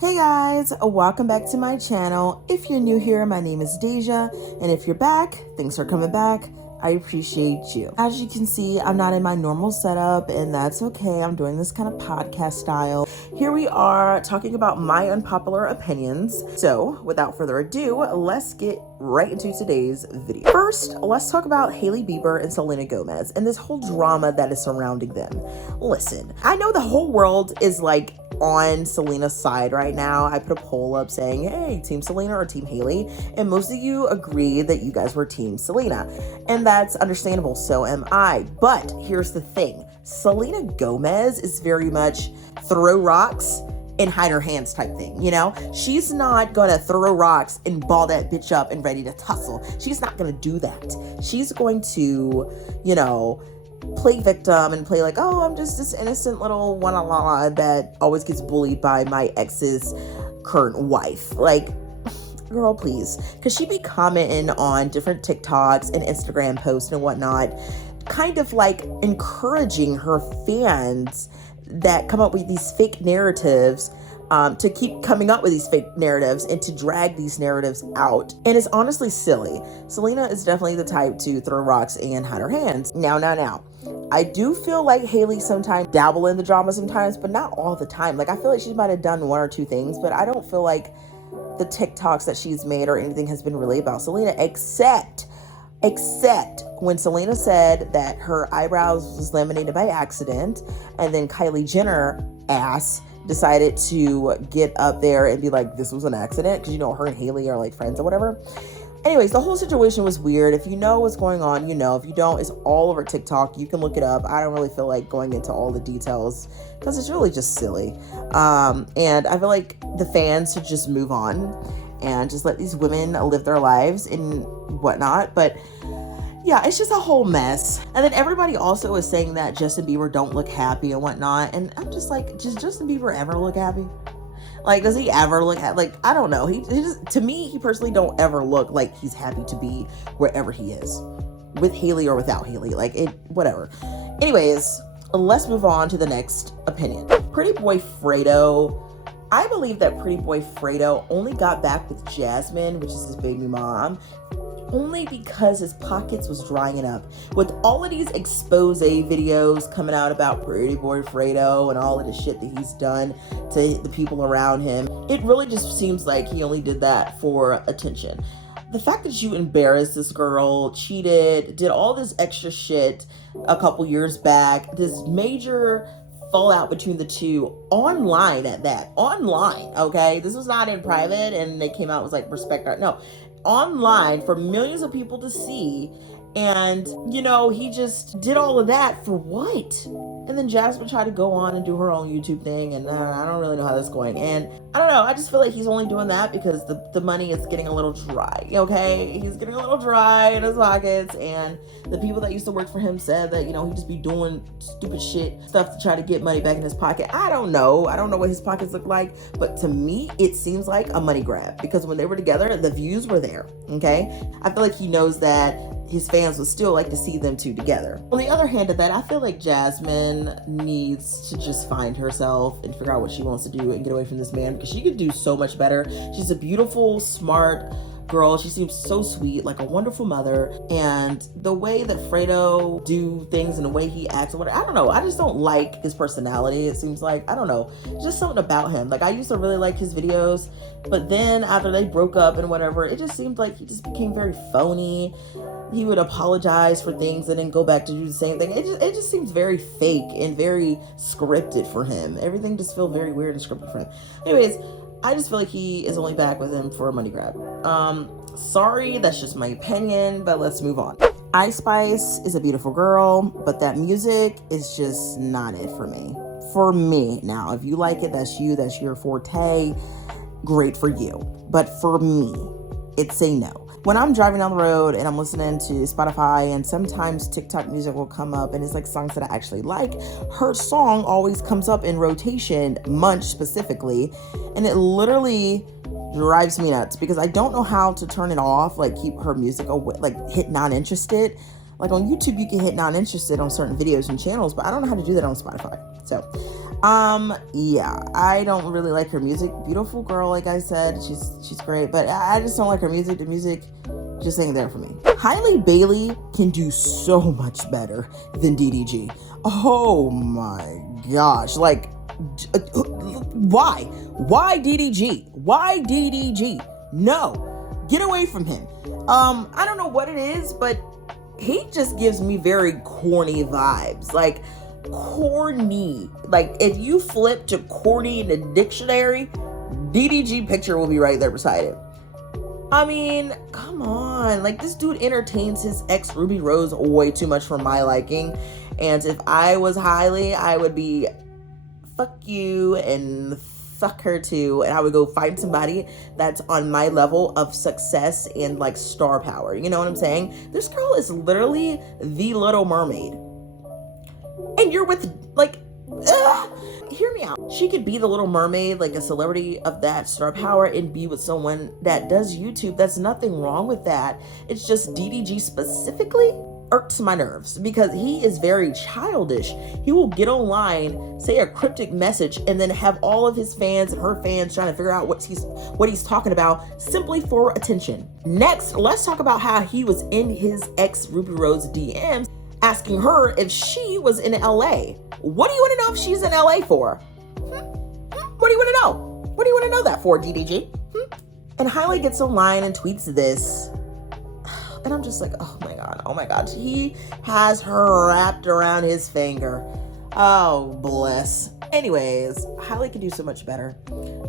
Hey guys, welcome back to my channel. If you're new here, my name is Deja, and if you're back, thanks for coming back. I appreciate you. As you can see, I'm not in my normal setup, and that's okay. I'm doing this kind of podcast style. Here we are talking about my unpopular opinions. So without further ado, let's get right into today's video. First, let's talk about Hailey Bieber and Selena Gomez and this whole drama that is surrounding them. Listen, I know the whole world is like on Selena's side right now. I put a poll up saying, hey, team Selena or team Hailey? And most of you agreed that you guys were team Selena. And that's understandable, so am I. But here's the thing. Selena Gomez is very much throw rocks and hide her hands type thing, you know? She's not gonna throw rocks and ball that bitch up and ready to tussle. She's not gonna do that. She's going to, you know, play victim and play like, oh, I'm just this innocent little one-la-la that always gets bullied by my ex's current wife. Like, girl, please. Because she be commenting on different TikToks and Instagram posts and whatnot, kind of like encouraging her fans that come up with these fake narratives to keep coming up with these fake narratives and to drag these narratives out. And it's honestly silly. Selena is definitely the type to throw rocks and hide her hands. Now. I do feel like Hailey sometimes dabble in the drama sometimes, but not all the time. Like, I feel like she might have done one or two things, but I don't feel like the TikToks that she's made or anything has been really about Selena, except when Selena said that her eyebrows was laminated by accident, and then Kylie Jenner ass decided to get up there and be like, this was an accident, because you know her and Hailey are like friends or whatever. Anyways, the whole situation was weird. If you know what's going on, you know. If you don't, it's all over TikTok. You can look it up. I don't really feel like going into all the details because it's really just silly. And I feel like the fans should just move on and just let these women live their lives and whatnot. But yeah, it's just a whole mess. And then everybody also is saying that Justin Bieber don't look happy and whatnot. And I'm just like, does Justin Bieber ever look happy? Like, does he ever look at, like, I don't know. He just, to me, he personally don't ever look like he's happy to be wherever he is, with Hailey or without Hailey. Like, it, whatever. Anyways, let's move on to the next opinion. Pretty Boy Fredo. I believe that Pretty Boy Fredo only got back with Jasmine, which is his baby mom, only because his pockets was drying up. With all of these expose videos coming out about Pretty Boy Fredo and all of the shit that he's done to the people around him, it really just seems like he only did that for attention. The fact that you embarrassed this girl, cheated, did all this extra shit a couple years back, this major fallout between the two online at that. Online, okay? This was not in private and they came out was like respect art. No. Online for millions of people to see, and you know, he just did all of that for what? And then Jasmine tried to go on and do her own YouTube thing, and I don't really know how that's going. And I don't know, I just feel like he's only doing that because the money is getting a little dry, okay? He's getting a little dry in his pockets, and the people that used to work for him said that, you know, he'd just be doing stupid shit, stuff to try to get money back in his pocket. I don't know what his pockets look like, but to me, it seems like a money grab, because when they were together, the views were there, okay? I feel like he knows that his fans would still like to see them two together. On the other hand of that, I feel like Jasmine needs to just find herself and figure out what she wants to do and get away from this man, because she could do so much better. She's a beautiful, smart girl. She seems so sweet, like a wonderful mother. And the way that Fredo do things and the way he acts, or whatever, I don't know. I just don't like his personality. It seems like, I don't know, just something about him. Like, I used to really like his videos, but then after they broke up and whatever, it just seemed like he just became very phony. He would apologize for things and then go back to do the same thing. It just seems very fake and very scripted for him. Everything just feels very weird and scripted for him. Anyways, I just feel like he is only back with him for a money grab. Sorry, that's just my opinion, but let's move on. Ice Spice is a beautiful girl, but that music is just not it for me. For me. Now, if you like it, that's you, that's your forte, great for you. But for me, it's a no. When I'm driving down the road and I'm listening to Spotify, and sometimes TikTok music will come up and it's like songs that I actually like, her song always comes up in rotation, Munch specifically, and it literally drives me nuts because I don't know how to turn it off, like keep her music away, like hit non-interested. Like on YouTube, you can hit non-interested on certain videos and channels, but I don't know how to do that on Spotify. So Yeah, I don't really like her music. Beautiful girl, like I said, she's great, but I just don't like her music. The music just ain't there for me. Hailey Bailey can do so much better than DDG. Oh my gosh, like, why? Why DDG? Why DDG? No, get away from him. I don't know what it is, but he just gives me very corny vibes. Like, corny. Like, if you flip to corny in the dictionary, DDG picture will be right there beside it. I mean, come on. Like, this dude entertains his ex Ruby Rose way too much for my liking. And if I was Hailey, I would be fuck you and fuck her too. And I would go find somebody that's on my level of success and like star power. You know what I'm saying? This girl is literally the Little Mermaid. And you're with, like, hear me out. She could be the Little Mermaid, like a celebrity of that star power, and be with someone that does YouTube. That's nothing wrong with that. It's just DDG specifically irks my nerves because he is very childish. He will get online, say a cryptic message, and then have all of his fans and her fans trying to figure out what he's talking about simply for attention. Next, let's talk about how he was in his ex Ruby Rose DMs asking her if she was in LA. What do you want to know if she's in LA for? What do you want to know? What do you want to know that for, DDG? And Hailey gets online and tweets this. And I'm just like, oh my God. He has her wrapped around his finger. Oh, bless. Anyways, Hailey can do so much better.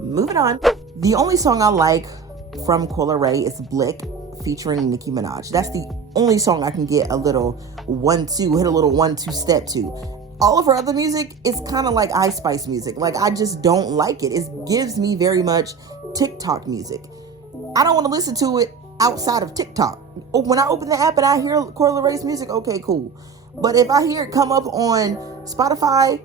Moving on. The only song I like from Coi Leray is Blick featuring Nicki Minaj. That's the only song I can get a little 1-2, hit a little 1-2 step to. All of her other music is kind of like Ice Spice music. Like, I just don't like it. It gives me very much TikTok music. I don't want to listen to it outside of TikTok. When I open the app and I hear Coi Leray's music, okay, cool. But if I hear it come up on Spotify,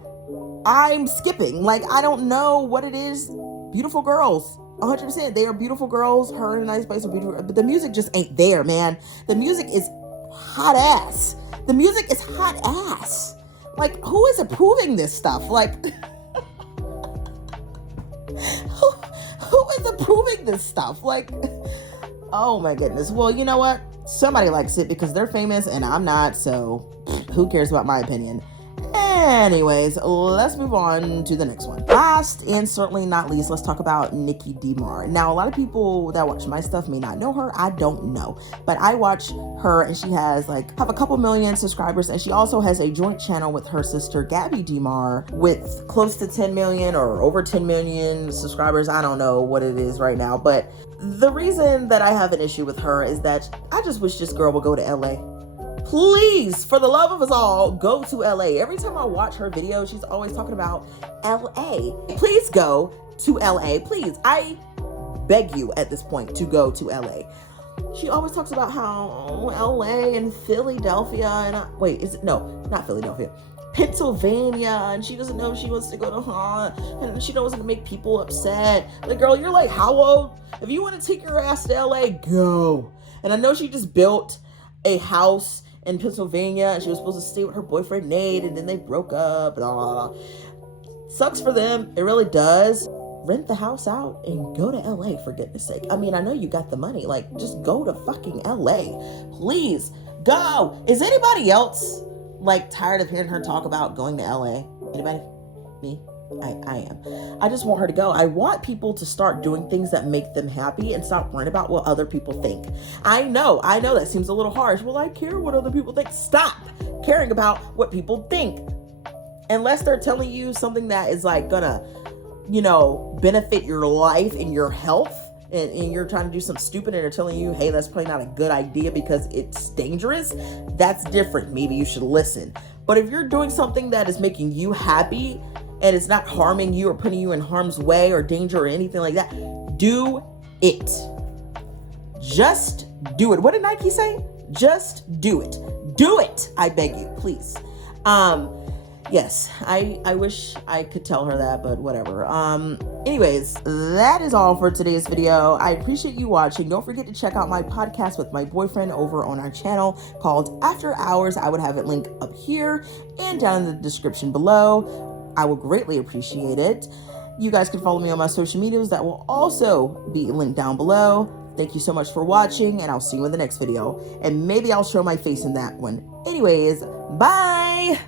I'm skipping. Like, I don't know what it is. Beautiful girls. 100%. They are beautiful girls. Her and Ice Spice are beautiful. But the music just ain't there, man. The music is hot ass. The music is hot ass. Like, who is approving this stuff? Like, who is approving this stuff? Like, oh my goodness. Well, you know what? Somebody likes it because they're famous and I'm not, so who cares about my opinion? Anyways, let's move on to the next one. Last and certainly not least, let's talk about Nikki Demar. Now, a lot of people that watch my stuff may not know her. I don't know, but I watch her and she has have a couple million subscribers, and she also has a joint channel with her sister Gabby Demar with close to 10 million or over 10 million subscribers. I don't know what it is right now, but the reason that I have an issue with her is that I just wish this girl would go to LA. Please, for the love of us all, go to LA. Every time I watch her videos, she's always talking about LA. Please go to LA. Please, I beg you at this point to go to LA. She always talks about how LA and Philadelphia and not Philadelphia, Pennsylvania, and she doesn't know if she wants to go to and she doesn't want to make people upset. Like, girl, you're like how old? If you want to take your ass to LA, go. And I know she just built a house in Pennsylvania and she was supposed to stay with her boyfriend Nate, and then they broke up. Blah, blah, blah. Sucks for them. It really does. Rent the house out and go to LA, for goodness sake. I mean, I know you got the money. Like, just go to fucking LA. Please, go. Is anybody else tired of hearing her talk about going to LA? Anybody? Me? I am. I just want her to go. I want people to start doing things that make them happy and stop worrying about what other people think. I know that seems a little harsh. Well, I care what other people think. Stop caring about what people think. Unless they're telling you something that is gonna, benefit your life and your health, and you're trying to do something stupid and they're telling you, hey, that's probably not a good idea because it's dangerous. That's different. Maybe you should listen. But if you're doing something that is making you happy and it's not harming you or putting you in harm's way or danger or anything like that, do it. Just do it. What did Nike say? Just do it. Do it. I beg you, please. Yes, I wish I could tell her that, but whatever. Anyways, that is all for today's video. I appreciate you watching. Don't forget to check out my podcast with my boyfriend over on our channel called After Hours. I would have it linked up here and down in the description below. I will greatly appreciate it. You guys can follow me on my social medias that will also be linked down below. Thank you so much for watching, and I'll see you in the next video. And maybe I'll show my face in that one. Anyways, bye!